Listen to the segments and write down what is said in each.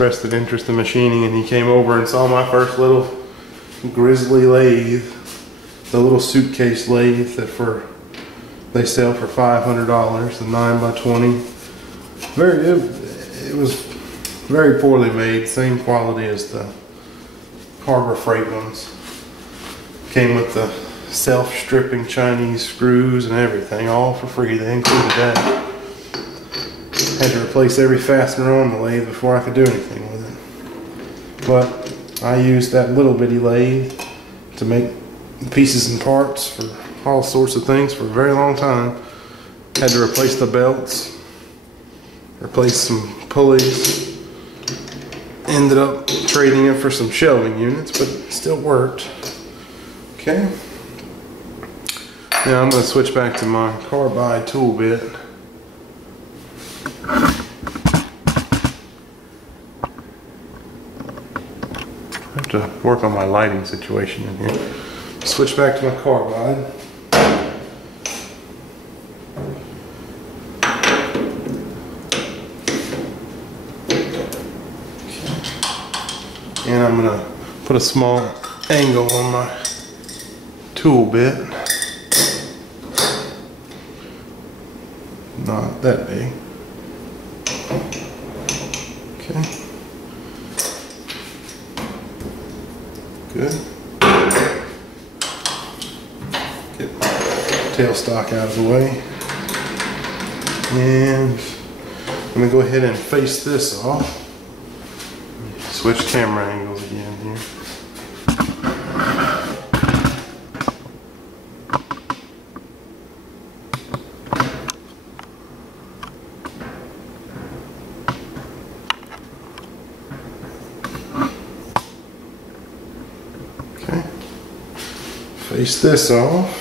expressed an interest in machining, and he came over and saw my first little grizzly lathe, the little suitcase lathe that they sell for $500, the 9x20. It was very poorly made, same quality as the Harbor Freight ones. Came with the self-stripping Chinese screws and everything, all for free. They included that. Had to replace every fastener on the lathe before I could do anything with it. But I used that little bitty lathe to make pieces and parts for all sorts of things for a very long time. Had to replace the belts, replace some pulleys. Ended up trading it for some shelving units, but it still worked. Okay. Now I'm going to switch back to my carbide tool bit. I have to work on my lighting situation in here. Switch back to my carbide. And I'm going to put a small angle on my tool bit. Not that big. Okay. Good. Get my tailstock out of the way. And I'm going to go ahead and face this off. Switch camera angles again here. Okay. Face this off. I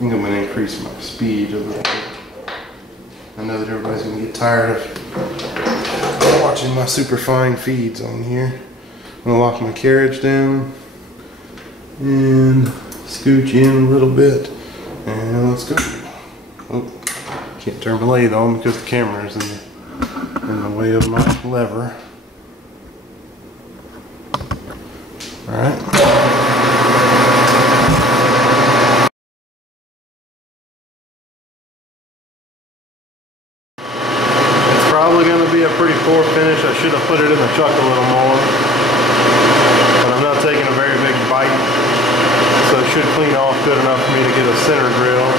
think I'm going to increase my speed a little bit. I know that everybody's going to get tired of watching my super fine feeds on here. I'm going to lock my carriage down and scooch in a little bit, and let's go. Oh, can't turn my lathe on because the camera is in the way of my lever. Alright. Probably going to be a pretty poor finish. I should have put it in the chuck a little more, but I'm not taking a very big bite, so it should clean off good enough for me to get a center drill.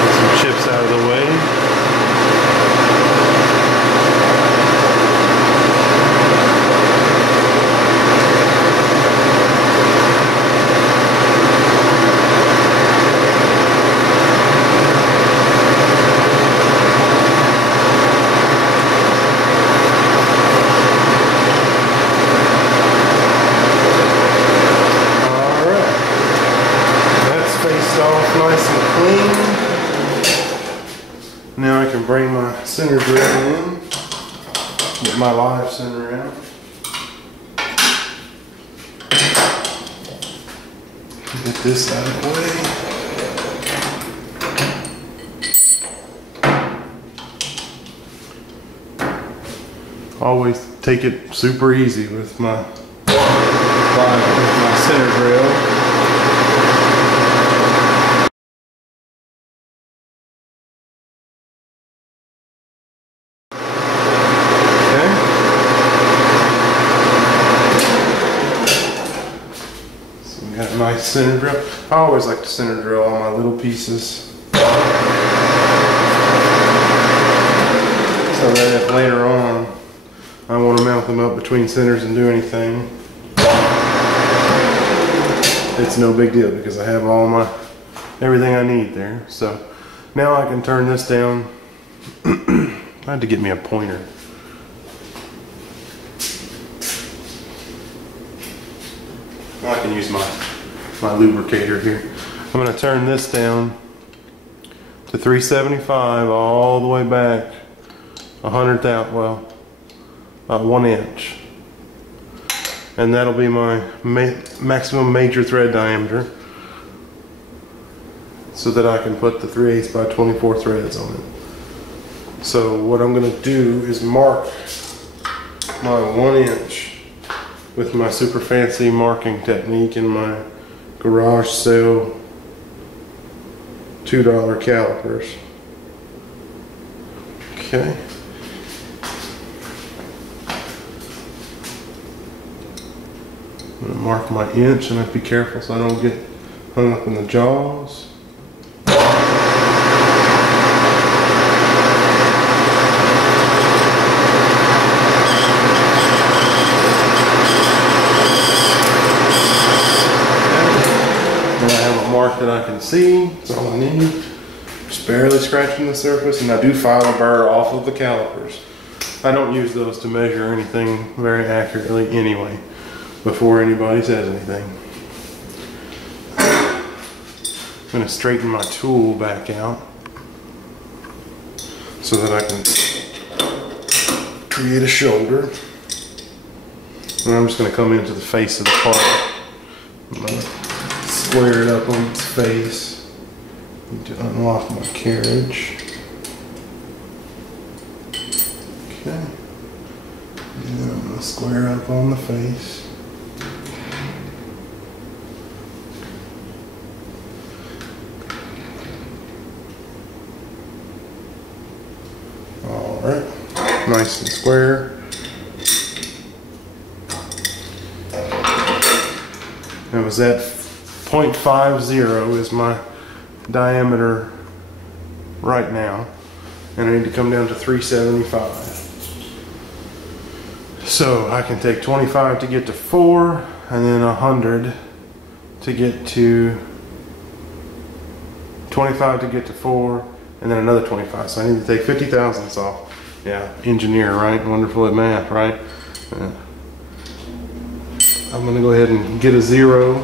Get some chips out of the way. Nice and clean. Now I can bring my center drill in, get my live center out. Get this out of the way. Always take it super easy with my center drill. Got a nice center drill. I always like to center drill all my little pieces, so that if later on I want to mount them up between centers and do anything, it's no big deal because I have everything I need there. So now I can turn this down. I had to get me a pointer. I can use my lubricator here. I'm going to turn this down to 375 all the way back 1 inch. and that'll be my maximum major thread diameter, so that I can put the 3/8 by 24 threads on it. So what I'm going to do is mark my 1 inch with my super fancy marking technique in my garage sale $2 calipers. Okay. I'm going to mark my inch, and I have to be careful so I don't get hung up in the jaws. Mark that I can see, that's all I need. Just barely scratching the surface, and I do file a burr off of the calipers. I don't use those to measure anything very accurately anyway, before anybody says anything. I'm going to straighten my tool back out so that I can create a shoulder. And I'm just going to come into the face of the part. Square it up on its face. Need to unlock my carriage. Okay. And then I'm going to square up on the face. Alright. Nice and square. That was that 0.50 is my diameter right now, and I need to come down to 375. So I can take 25 to get to 4, and then 100 to get to 25 to get to 4, and then another 25. So I need to take 50 thousandths off. Yeah, engineer, right? Wonderful at math, right? I'm going to go ahead and get a 0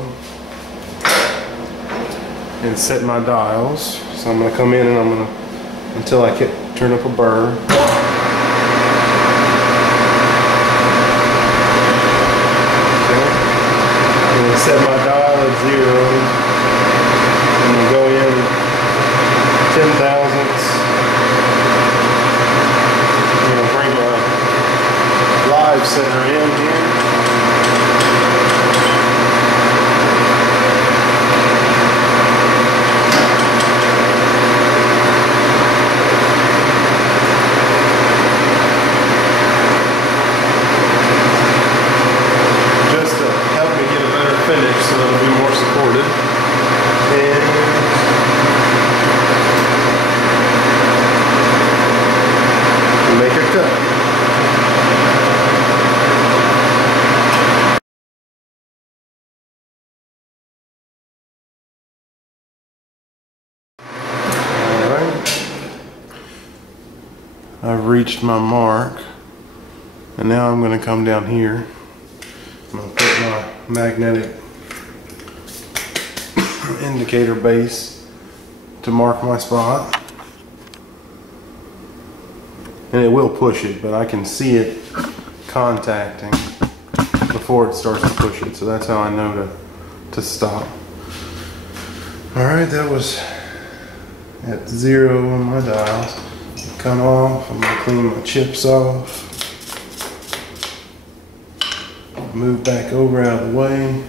and set my dials. So I'm going to come in and I'm going to, until I turn up a burr. Okay. I'm going to set my dial at 0. I'm going to go in 10 thousandths. I'm going to bring my live center in here. So that'll be more supported. And make a cut. Alright. I've reached my mark. And now I'm going to come down here. I'm going to put my magnetic indicator base to mark my spot, and it will push it, but I can see it contacting before it starts to push it, so that's how I know to stop. Alright, that was at 0 on my dials. Come off. I'm going to clean my chips off, move back over out of the way,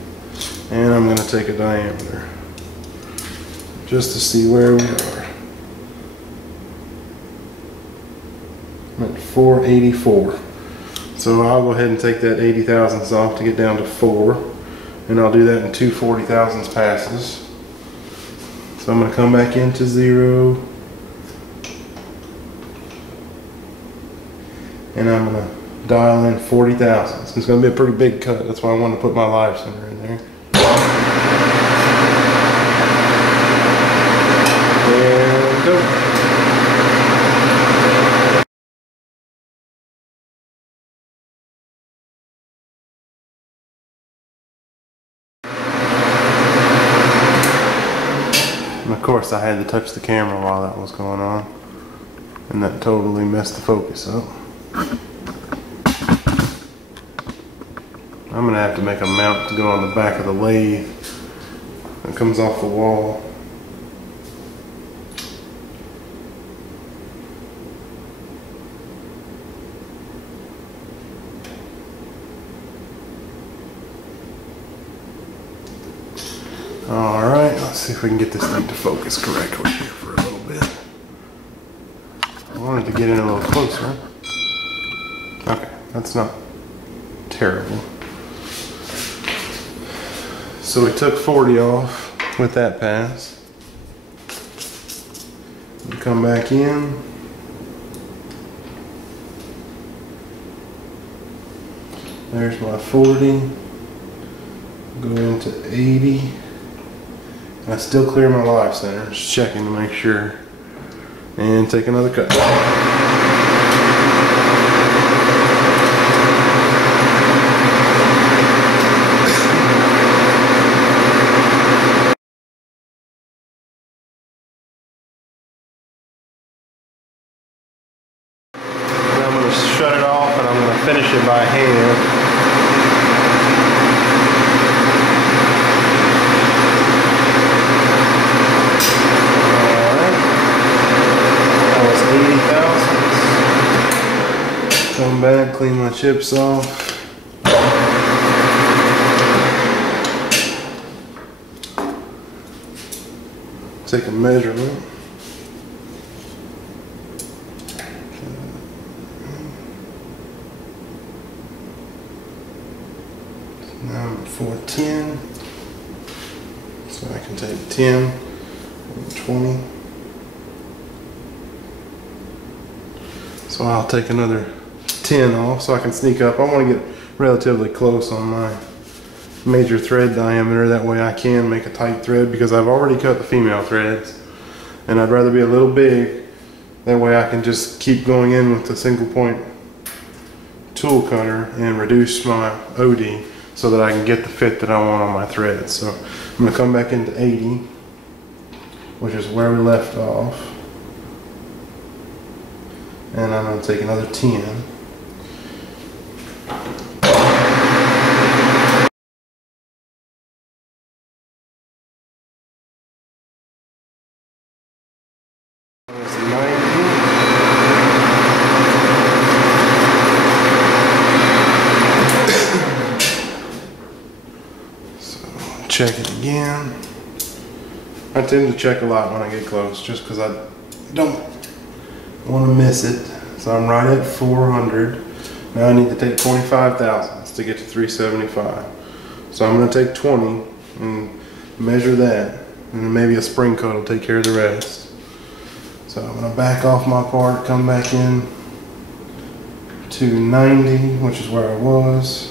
and I'm going to take a diameter just to see where we are. I'm at 484. So I'll go ahead and take that 80 thousandths off to get down to 4. And I'll do that in 2 40 thousandths passes. So I'm going to come back into 0. And I'm going to dial in 40 thousandths. It's going to be a pretty big cut. That's why I wanted to put my live center in there. And go. And of course I had to touch the camera while that was going on, and that totally messed the focus up. I'm gonna have to make a mount to go on the back of the lathe that comes off the wall. Alright, let's see if we can get this thing to focus correctly here for a little bit. I wanted to get in a little closer. Okay, that's not terrible. So we took 40 off with that pass. We come back in. There's my 40. Go into 80. I still clear my live center, just checking to make sure. And take another cut. Now I'm going to shut it off and I'm going to finish it by hand. Come back, clean my chips off. Take a measurement. Now I'm at 410. So I can take 10 and 20. So I'll take another 10 off so I can sneak up. I want to get relatively close on my major thread diameter, that way I can make a tight thread, because I've already cut the female threads and I'd rather be a little big, that way I can just keep going in with the single point tool cutter and reduce my OD so that I can get the fit that I want on my threads. So I'm going to come back into 80, which is where we left off, and I'm going to take another 10. Check it again. I tend to check a lot when I get close, just because I don't want to miss it. So I'm right at 400. Now I need to take 25 thousandths to get to 375. So I'm going to take 20 and measure that, and then maybe a spring cut will take care of the rest. So I'm going to back off my part, come back in to 90, which is where I was.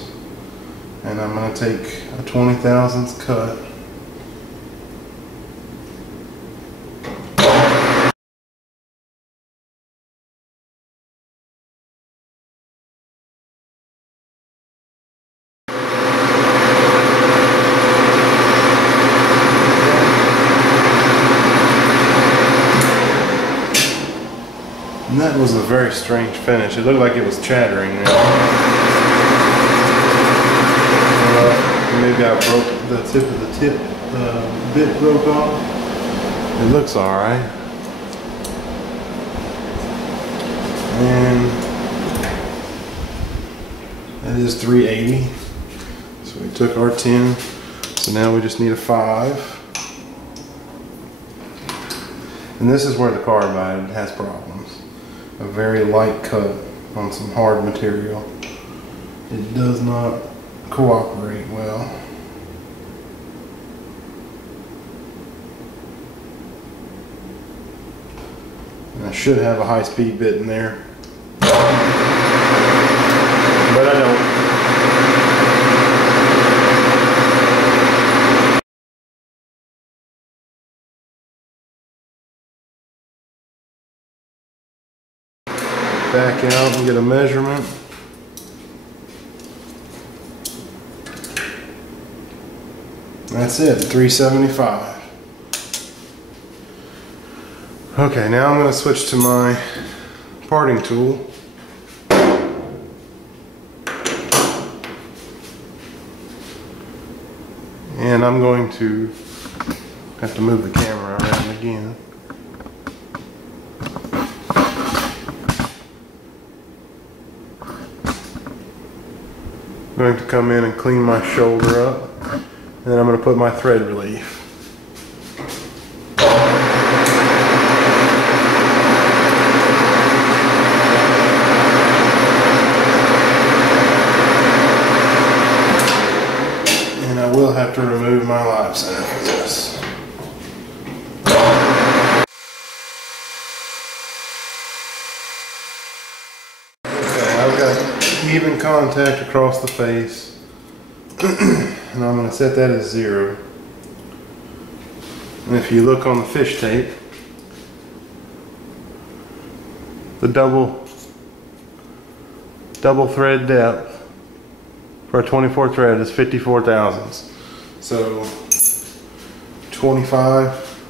And I'm going to take a 20 thousandths cut. And that was a very strange finish. It looked like it was chattering there. Maybe I broke the tip of the bit broke off. It looks alright. And that is 380. So we took our 10. So now we just need a 5. And this is where the carbide has problems. A very light cut on some hard material. It does not cooperate well. And I should have a high-speed bit in there, but I don't. Back out and get a measurement. That's it, 375. Okay, now I'm going to switch to my parting tool. And I'm going to have to move the camera around again. I'm going to come in and clean my shoulder up, and then I'm going to put my thread relief. And I will have to remove my live center for this. I've got even contact across the face, and I'm going to set that as 0. And if you look on the fish tape, the double thread depth for a 24 thread is 54 thousandths. So 25,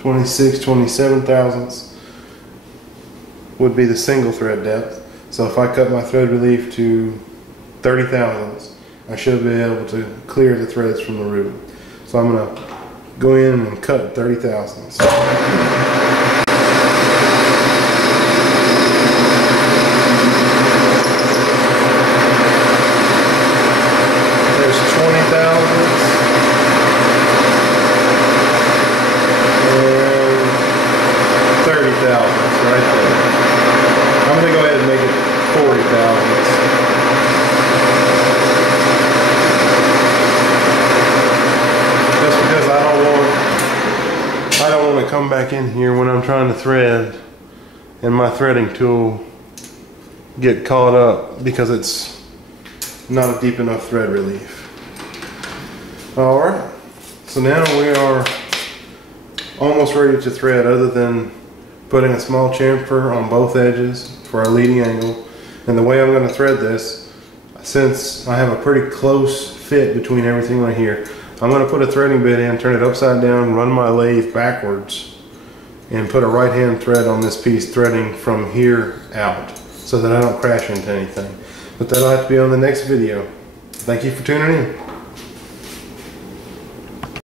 26, 27 thousandths would be the single thread depth. So if I cut my thread relief to 30 thousandths, I should be able to clear the threads from the root. So I'm going to go in and cut 30 thousandths. There's 20 thousandths and 30 thousandths right there. I'm going to go ahead and make it 40 thousandths. Just because I don't want to come back in here when I'm trying to thread and my threading tool get caught up because it's not a deep enough thread relief. Alright, so now we are almost ready to thread, other than putting a small chamfer on both edges for a leading angle. And the way I'm going to thread this, since I have a pretty close fit between everything right here, I'm going to put a threading bit in, turn it upside down, run my lathe backwards, and put a right hand thread on this piece, threading from here out so that I don't crash into anything. But that'll have to be on the next video. Thank you for tuning in.